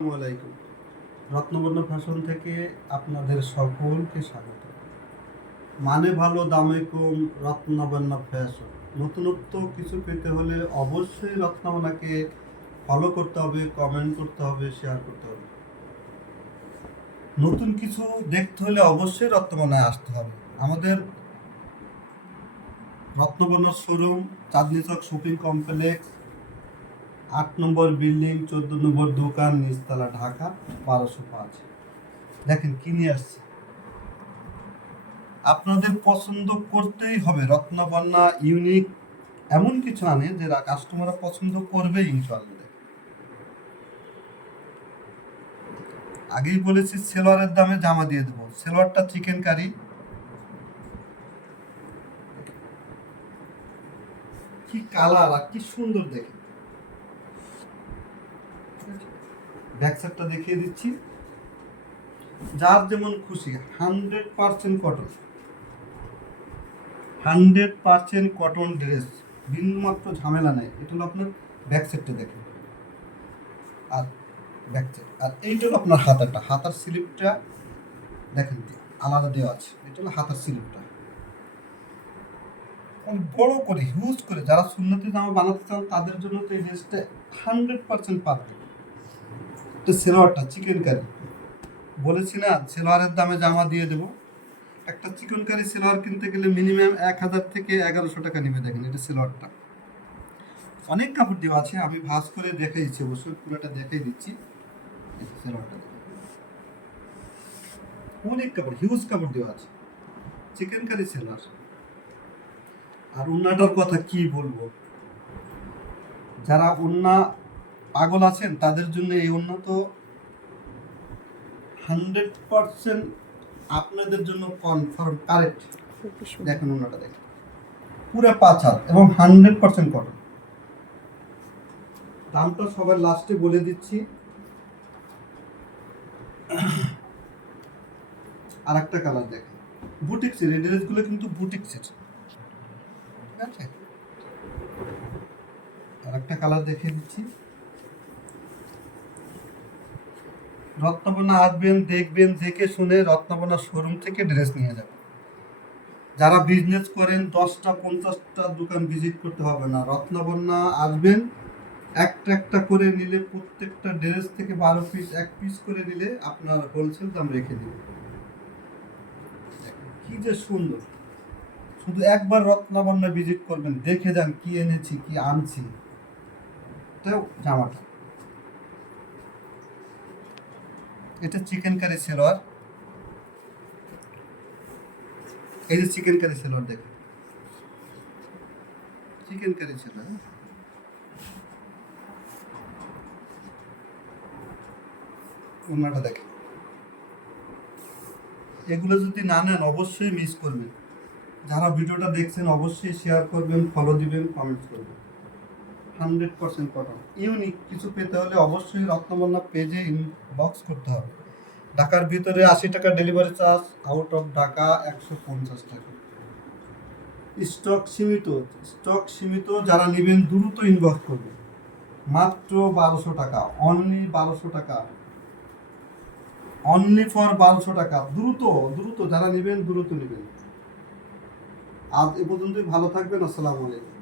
আসসালামু আলাইকুম। রত্নবর্ণ ফ্যাশন থেকে আপনাদের সকলকে স্বাগত। মানে ভালো দামে কম, রত্নবর্ণ ফ্যাশন। নতুনত্ব কিছু পেতে হলে অবশ্যই রত্নবর্ণকে ফলো করতে হবে, কমেন্ট করতে হবে, শেয়ার করতে হবে। নতুন কিছু দেখতে হলে অবশ্যই রত্নবর্ণায় আসতে হবে। আমাদের রত্নবর্ণ শোরুম চাঁদনী চক শপিং কমপ্লেক্স, 8 নম্বর বিল্ডিং, 14 নম্বর দোকান, নিচতলা, ঢাকা 1205। দেখেন কি নিয়ে আসছে। আপনাদের পছন্দ করতেই হবে। রত্নবর্ণা ইউনিক এমন কিছু আনে যে কাস্টমাররা পছন্দ করবে ইনশাআল্লাহ। আগেই বলেছি সেলোয়ারের দামে জামা দিয়ে দেবো। সেলোয়ারটা চিকেন কারি, কি কালার আর কি সুন্দর দেখে। ব্যাক সাইডটা দেখিয়ে দিচ্ছি। যার যেমন খুশি, 100% কটন, 100% কটন ড্রেস, বিন্দুমাত্র ঝামেলা নেই। এটা হলো আপনার ব্যাক সাইডটা দেখেন, আর ব্যাক সাইড, আর এইটা হলো আপনার হাতার স্লিপটা দেখেন আলাদা দেওয়া আছে। এটা হলো হাতার স্লিপটা বড় করে হিউজ করে, যারা সুন্নতি জামা বানাতে চান তাদের জন্য তো এই ড্রেসটা 100% পারফেক্ট। তো সেলোয়ারটা চিকেন কারি, বলেছি না সেলোয়ারের দামে জামা দিয়ে দেবো। একটা চিকেন কারি সেলোয়ার কিনতে গেলে মিনিমাম 1000 থেকে 1100 টাকা নেবে। দেখেন এটা সেলোয়ারটা, অনেক কাপড় দেওয়া আছে, আমি ভাঁজ করে দেখাই দিচ্ছি, অবশ্যই পুরোটা দেখাই দিচ্ছি। সেলোয়ারটা অনেক কাপড়, হিউজ কাপড় দেওয়া আছে, চিকেন কারি সেলোয়ার। আর উন্নাটার কথা কি বলবো, যারা উন্না পাগল আছেন তাদের জন্য এই উন্না তো 100% আপনাদের জন্য কনফার্ম কারেক্ট। দেখেন উন্নাটা দেখেন, পুরো 5 হাত এবং 100% কটন। দামটা সবার লাস্টে বলে দিচ্ছি। আর একটা কালার দেখেন, বুটিক্সের এই ড্রেসগুলো কিন্তু বুটিক্সের, ঠিক আছে। আর একটা কালার দেখিয়ে দিচ্ছি। রত্নবর্ণা আসবেন, দেখবেন, দেখে শুনে রত্নবর্ণা শোরুম থেকে ড্রেস নিয়ে যাবেন। যারা বিজনেস করেন 10টা 50টা দোকান ভিজিট করতে হবে না। রত্নবর্ণা আসবেন, একটা একটা করে নিলে, প্রত্যেকটা ড্রেস থেকে 12 পিস 1 পিস করে নিলে আপনার হোলসেল দাম রেখে দিবে। কি যে সুন্দর, শুধু একবার রত্নবর্ণা ভিজিট করবেন, দেখে যান কি এনেছি কি আনছি। এটাও জামাটা, এটা চিকেন কারি সেলোয়ার। এই যে চিকেন কারি সেলোয়ার দেখেন, চিকেন কারি সেলোয়ার। ওনাটা দেখেন, এগুলো যদি না নেন অবশ্যই মিস করবেন। যারা ভিডিওটা দেখছেন অবশ্যই শেয়ার করবেন, ফলো দিবেন, কমেন্ট করবেন। 100% কটন ইউনিক কিছু পেতে হলে অবশ্যই রত্নবর্ণা পেজে ইনবক্স করতে হবে। ঢাকার ভিতরে 80 টাকা delivery charge, out of Dhaka 150 টাকা। স্টক সীমিত, স্টক সীমিত, যারা নেবেন দ্রুত ইনবক্স করবেন। মাত্র 1200 টাকা, অনলি 1200 টাকা, অনলি ফর 1200 টাকা। দ্রুত দ্রুত যারা নেবেন দ্রুত নেবেন। আজ এ পর্যন্তই, ভালো থাকবেন। আসসালামু আলাইকুম।